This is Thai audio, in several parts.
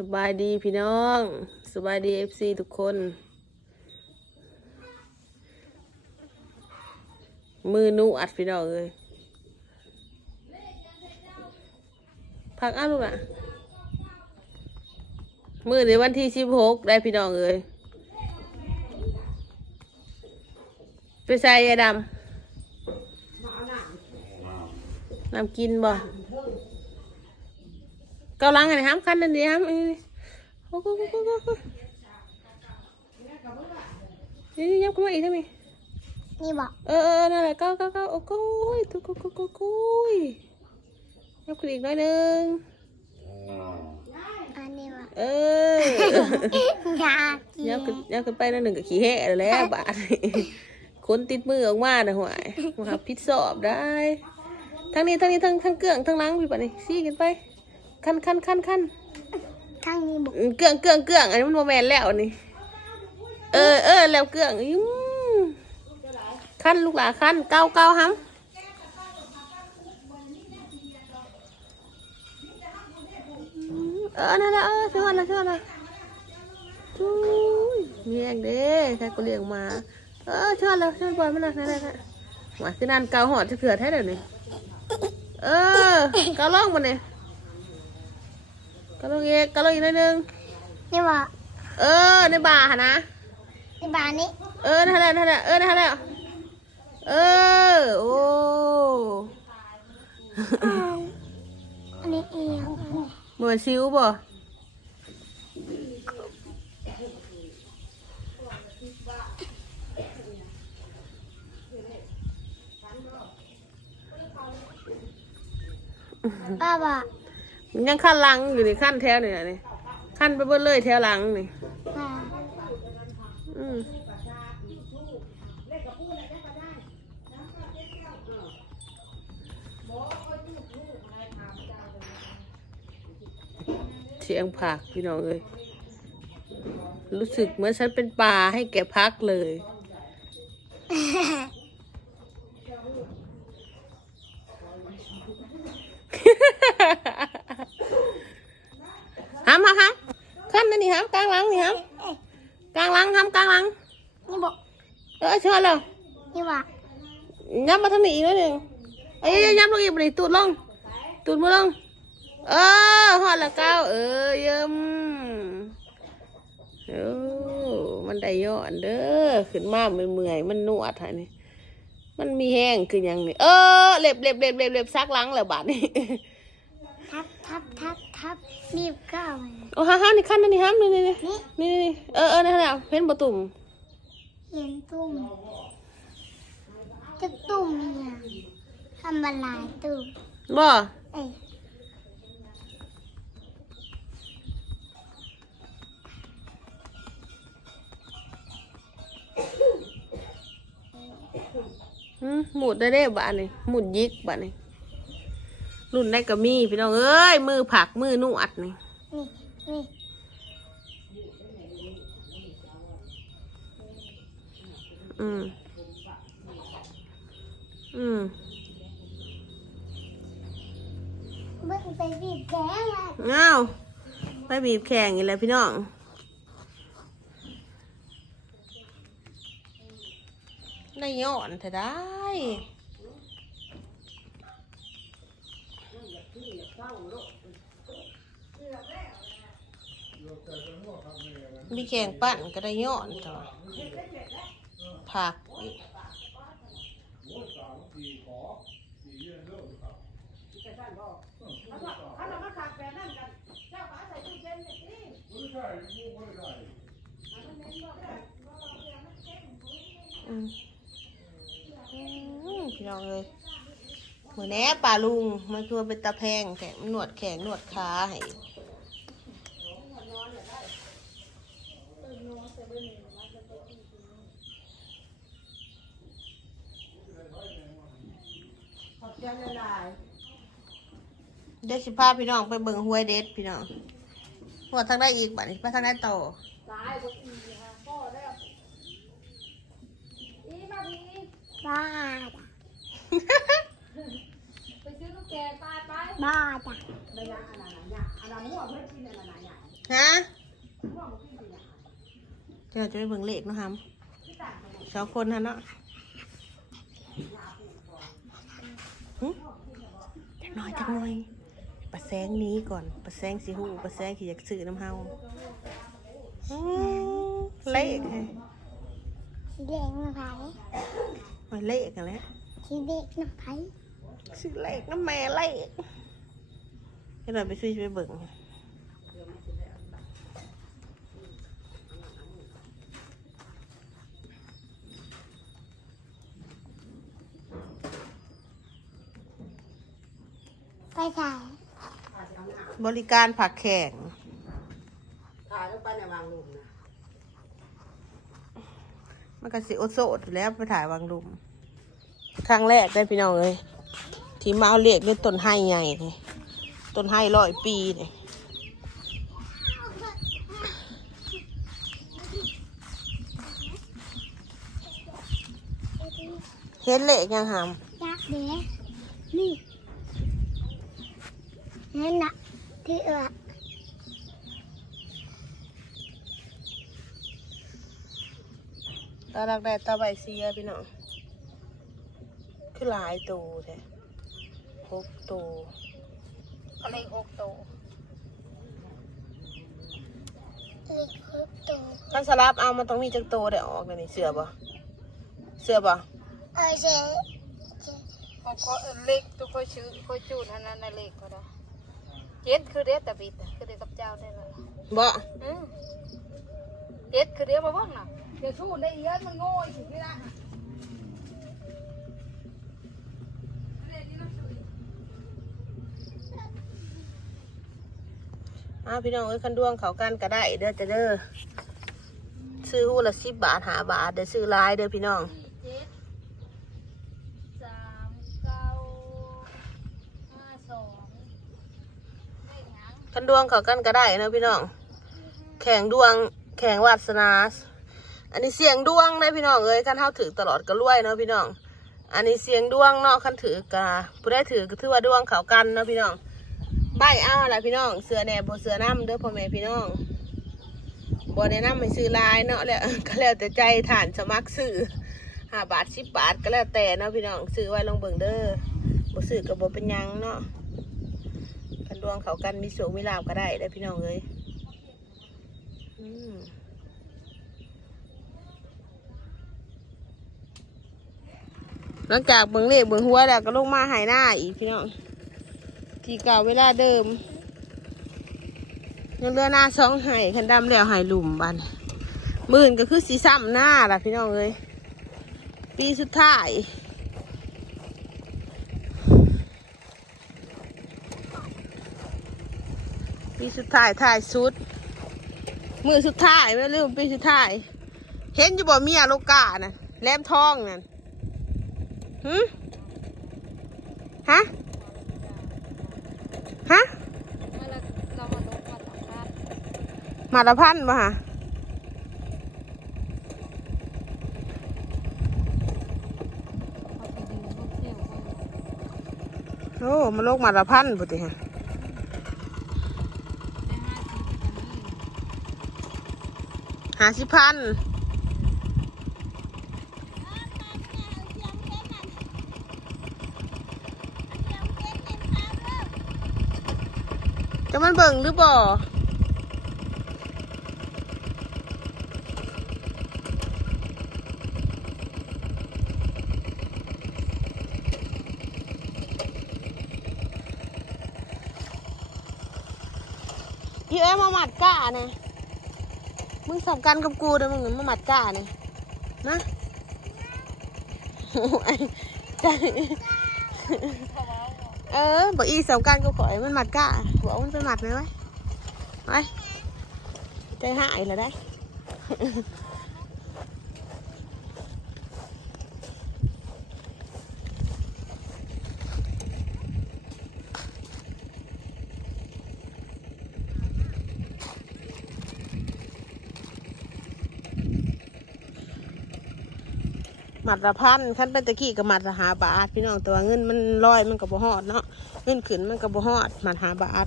สบายดีพี่น้องสบายดีเอฟซีทุกคน มือนูอัดพี่น้องเลยพักอ้าลูกอะ มือในวันที่สิบหกได้พี่น้องเลยไปใส่ยาดำน้ำกินบ่ เกาลังไงห้ามคันนั่นดีห้ามอีโอ้โหโอ้โหโอ้โหนี่ยับขึ้นมาอีกได้ไหมนี่บอกเออเออนั่นแหละเก้าเก้าเก้าโอ้โหทุกโก้โก้โก้ยับขึ้นอีกหน้อยนึงอันนี้บอกเออยากียับนขึ้นยับขึ้นไปนั่นหนึ่งกับขี้แห่แล้วบาดคนติดมือออกมาน่ะหวยมาพิษสอบได้ ทั้งนี้ทั้งนี้ทั้งทั้งเกลืองทั้งล้างพี่ปะนี่ซี่กันไป คันคันคันคันทั้งนี้บอกอืมเกลืองเกลืองเกลืองอันนี้มันโมแมนแล้วนี่ เออเออแล้วเกลืองอืมขั้นลูกหลาขั้นเก้าเก้าห้ำอืมเออนั่นแหละเออเชื่อละเชื่อละจุ้ยเลี้ยงเด้ใครก็เลี้ยงมา เออเชื่อละเชื่อบ่อยมันละนั่นแหละหมาคือนันเกาหอดจะเผื่อแท้เดี๋ยวนี้เออเกาล่องมันเนี่ยเกาล่องเอกเกาล่องอีกหนิดนึง นี่บอกเออ ในบ่าหะนะ ในบ้านนี้ เออนั่นแหละนั่นแหละเออนั่นแหละเออ โอ้อ้าวอันนี้เองเหมือนซิวบ่ป้าบอกมัน ยังขั้นหลังอยู่ในขั้นแถวนี่น่ะนี่ขั้นไปเบิ้เลยแถวหลังนี่ป้าอืมเสียงผักพี่น้องเอ้ยรู้สึกเหมือนฉันเป็นปลาให้แกพักเลย ห้ามห้ามขั้นนั่นนี่ห้ามกลางหลังนี่ห้าม เอ้ย กลางหลังห้ามกลางหลัง นี่บอก เออเชื่อเลยนี่บอกย้ำมาทางนี้อีกนิดหนึ่งเอ้ยย้ำลงอีกไปตูดลงตูดมือลง เออหอดละเก้าเออเยิ้มโอ้มันได้ย้อนเด้อขึ้นมาเมื่อยๆมันนวดฮะนี่มันมีแห้งคือหยังนี่เออเล็บเล็บเล็บเล็บเล็บซักหลังแล้วบาดนี่ทับทับทับทับรีบก้าวมาโอ้ฮ่าฮ่านี่ขั้นนั่นนี่ห้ามนี่นี่นี่นี่นี่นี่เออเออนั่นแหละเพ้นประตุ่ม เห็นตุ่มจะตุ่มเนี่ยทำบลายตุ่มบ่เอ้ยหืมหมุดได้เด้บาดนี่หมุดยิกบาดนี่รุ่นได้ก็มีพี่น้องเอ้ยมือผักมือนวดนี่นี่นี่ อืม อืมเบิ่งไปบีบแก้มอะเงาไปบีบแข่งอีกแล้วพี่น้องได้ย้อนเถอะได้ มีแข่งปั้นก็ได้ย้อนต่อ ผัก อืมอืมพี่น้องเลยเหมือนแน่ป่าลุงมันคือเป็นตะแพงแขนนวดแขนนวดขาให้ เด็กสิพาพี่น้องไปเบิ่งห้วยเด็ดพี่น้องหัวทางได้อีกบัดนี้ไปทางได้ต่อบ้าไปซื้อลูกแกตายไปบ้าจ้ะระยะอันนั้นน่ะเนี่ยอันนั้นมั่วเพื่อนกินอันนั้นน่ะเนี่ยฮะเดี๋ยวจะไปเบิ่งเลขเนาะฮัมสองคนฮะเนาะหึ จักหน่อยจักหน่อยปลาแซงหนี้ก่อนปลาแซงสิหูปลาแซงที่อยากซื้อน้ำเฮาอืมเลขไงสีแดงน้ำไผ่มันเลขกันแหล้วสีแดงน้ำไผ่ซื้อเลขน้ำแม่เลขให้เราไปซื้อไปเบิ่ง ไปถ่ายบริการผักแข็งถ่ายลงไปในวางลุมนะมันก็สิโอโซดอยู่แล้วไปถ่ายวางดุม ครั้งแรกได้พี่น้องเลย ที่มาเอาเลขด้วยต้นไห้ใหญ่นี่ต้นไห้ร้อยปีนี่เห็นเลขยังหามยักษ์เด็กนี่ นั่นน่ะที่เอือตาดักแดดตาใบเสียพี่น้องคือหลายตัวแท้หกตัวอะไรหกตัวเล็กหกตัวกันสลับเอามันต้องมีจักตัวได้ออกเลยนี่เสือบ่เสือบ่เออเจ๊ของเขาเล็กตัวค่อยชื่อค่อยจูดอันนั้นน่ะเล็กก็ได้ เจ็ดคือเด็ดแต่บิดอะคือเด็ดกับเจ้าได้ละบ่อืมเจ็ดคือเด็ดมาบ้างน่ะเดี๋ยวชูดได้เอียดมันโง่อีกทีละอ้าวพี่น้องเอ้ยคันดวงเขากันก็ได้เด้อจะเด้อซื้อหูละสิบบาทหาบาทเด้อซื้อหลายเด้อพี่น้อง เจ็ดสามเก้าห้าสองเลขหยัง คันดวงเขากันก็ได้นะพี่น้อง แข่งดวง แข่งวาสนา อันนี้เสียงดวงนะพี่น้องเอ้ยคันเท้าถือตลอดก็รวยเนาะพี่น้อง อันนี้เสียงดวงเนาะคันถือกะผู้ได้ถือก็ถือว่าดวงเขากันนะพี่น้อง ใบเอาละพี่น้อง เสือแหน่บ่เสือน้ำเด้อพ่อแม่พี่น้องบ่แนะนำให้ซื้อลายเนาะแล้วก็แล้วแต่ใจฐานสมัครซื้อห้าบาทสิบบาทก็แล้วแต่เนาะพี่น้องซื้อไว้ลองเบิ่งเด้อบ่ซื้อก็บ่เป็นยังเนาะ วงเขากันมีโชคมีลาบก็ได้เด้พี่น้องเอ้ยหลังจากเบิ่งเลขเบิ่งหัวแล้วก็ลงมาหายหน้าอีกพี่น้องทีเก่าเวลาเดิมยังเรือหน้าสองไห่คันดำแล้วไห่หลุมบันมื่นก็คือสีซ้ำหน้าล่ะพี่น้องเอ้ยปีสุดท้าย ปีสุดท้ายท้ายสุด มือสุดท้ายไม่ลืมปีสุดท้าย เห็นอยู่บ่เมียโลกาน่ะแหลมทองนั่นหืมฮะฮะมาละพันมาฮะโอ้มาโลกมาละพันปุติฮะ ได้ห้าสิพันจะมันเบิ่งหรือบ่พี่เอ้มาหมัดก้าเนี่ย มึงสอบกันกับกูเด้อมึงมาหมัดก้าเนี่ยนะโอ้ยใจเออบอกอีสอบกันกับข่อยมันหมัดก้าหัวมันไปหมัดไหมวะไปใจหายแล้วได้ หมัดละพันขั้นเป็นตะกี้กับหมัดละหาบาท พี่น้องแต่ว่าเงินมันลอยมันกับบ่ฮอดเนาะเงินขึ้นมันกับบ่ฮอดหมัดหาบาท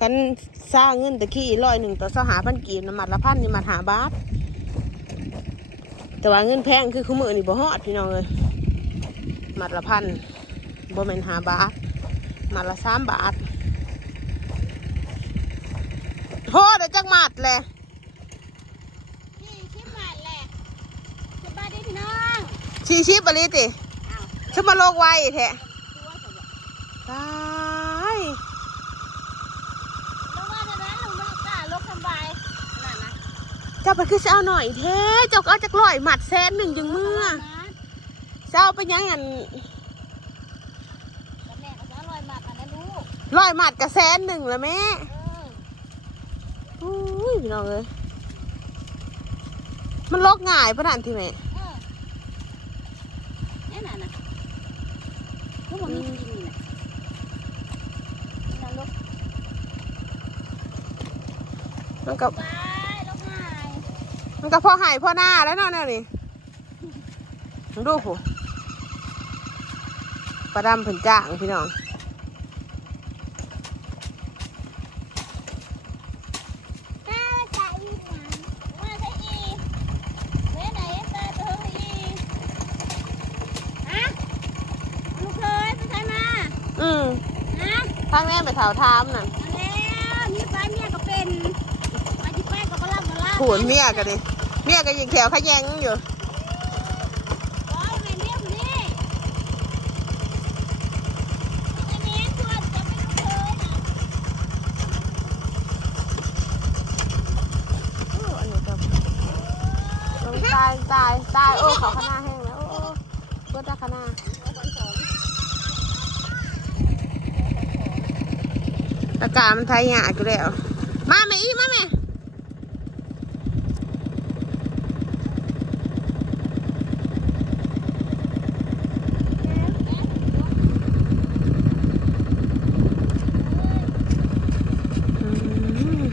กันสร้างเงินตะกี้ร้อยหนึ่งต่อสหาพันกีบน้ำมัดละพันนี่มาหาบาท แต่ว่าเงินแพงคือคุ้มือนี่บ่ฮอดพี่น้องเลยมัดละพันบ่แม่นหาบาทมัดละสามบาทโทษเดี๋ยวจักมัดแหละ นี่ชิมหวานแหละสบายดีพี่น้อง ชีชิบริติอ้าวฉันมาโลกไวแท้ตัวสบายตายลงมาเดี๋ยวนั้นลงมากล้าลกสบายนั่นนะเจ้าไปคือสิเอาหน่อยแท้เจ้าก็เอาจากร้อยหมัดแสนหนึ่งจังเมื่อนะเจ้าไปยังอันแล้วแม่ก็จะอร่อยมากกันนะลูกร้อยหมัดกับแสนหนึ่งละแม่เอออุ้ยพี่น้องเอ้ยมันโลกง่ายปะนันที่แม่ เออนี่น่ะนะลูกมันมีจริงๆนี่นะนี่นะลูก มันกับไปลูกหายมันกับพ่อไห่พ่อหน้าแล้วเนาะเนี่ยนี่มึงดูผู้ปลาดำเพิ่นจ้างพี่น้องแม่จะอีกนะแม่จะอีกแม่ไหนตาตัวอีกฮะลูกเคยไปใช้มาอืมฮะทางแม่ไปถาวทามน่ะ มาแล้วนี่ไปเมียก็เป็นมาที่ไปก็มารับมารับ ผูนเมียกันดิเมียก็ยิงแถวขยังอยู่ตายตายตายโอ้ขอขนาแห้งแล้วโอ้โอ้เบิดตาขนาอากาศมันไทยหยาดอยู่แล้ว มาแม่อีมาแม่อืม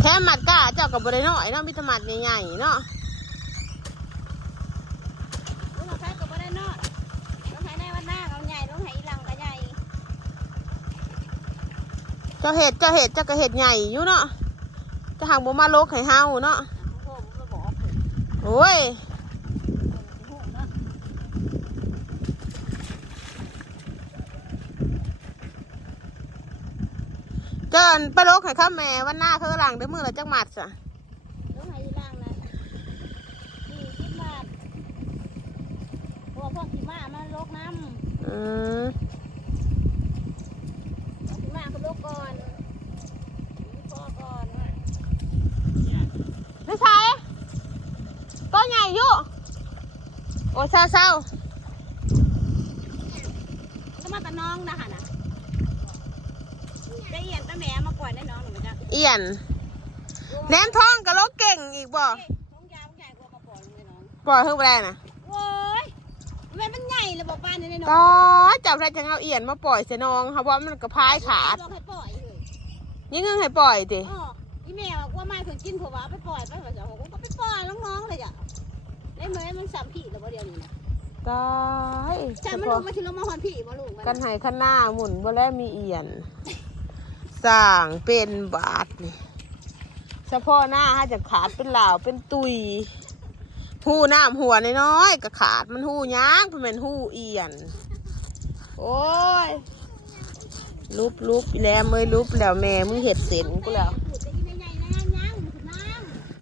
แค่หมัดก้าเจ้ากับบริน้อยเนาะมีแตหมัดใหญ่ๆเนาะลูกเคยก็ไม่ได้นอนลูกหายในวันหน้าเขาใหญ่ลูกหายอีหลังก็ใหญ่เจ้าเห็ดเจ้าเห็ดเจ้าก็เห็ดใหญ่อยู่เนาะจะหังบ่มาโลกให้เฮาเนาะ ผมก็บอกเพิ่นโอ้ย โอ้โหเนาะ เจินปลาโลกให้ข้าแม่วันหน้าเขาหลังเด้อมือละจักหมัดจ้ะลูกหายอีหลังนะสี่สิบบาทพวกพวกขี่ม้ามันลกน้ำอืมขี่ม้าเขาลกก่อนพ่อก่อนไม่ใช่ก็ใหญ่อยู่โอ้เศร้าเศร้าก็มาแต่น้องนะฮะนะ ได้เอียนตาแม่มาก่อนได้น้องหนูมาจ้ะเอียนแหนมทองกับโลกเก่งอีกบ่ท้องยาวใหญ่กว่ามาก่อนเลยน้องปล่อยเพิ่งไปได้นะโอ้ยมันมันใหญ่เลยบอกป้าเนี่ยน้องก็จับได้จังเอาเอียนมาปล่อยเสยน้องเขาว่ามันกระพายขาดบอกให้ปล่อยเลยยิ่งเงินให้ปล่อยติอ๋ออีแม่บอกว่าไม่เคยกินผัววาไปปล่อยไปว่าจะผมก็ไปปล่อยน้องๆเลยจ้ะได้เหมือนมันสามผีแล้วบ่เดียวนี้นะตายจ้ามันลงมาถึงลงมาหอนผีบ่ลูกมันกันให้ข้างหน้าหมุนบ่แล้วมีเอียน สร้างเป็นบาทนี่เฉพาะหน้าถ้าจะขาดเป็นเหล่าเป็นตุยหูน้ำหัวน้อยๆก็ขาดมันหูย้างเป็นหมือนหูเอียน โอ้ยลุบลุบแล้วเมยลุบแล้วแม่มึงเห็ดเสร็จกูแล้ว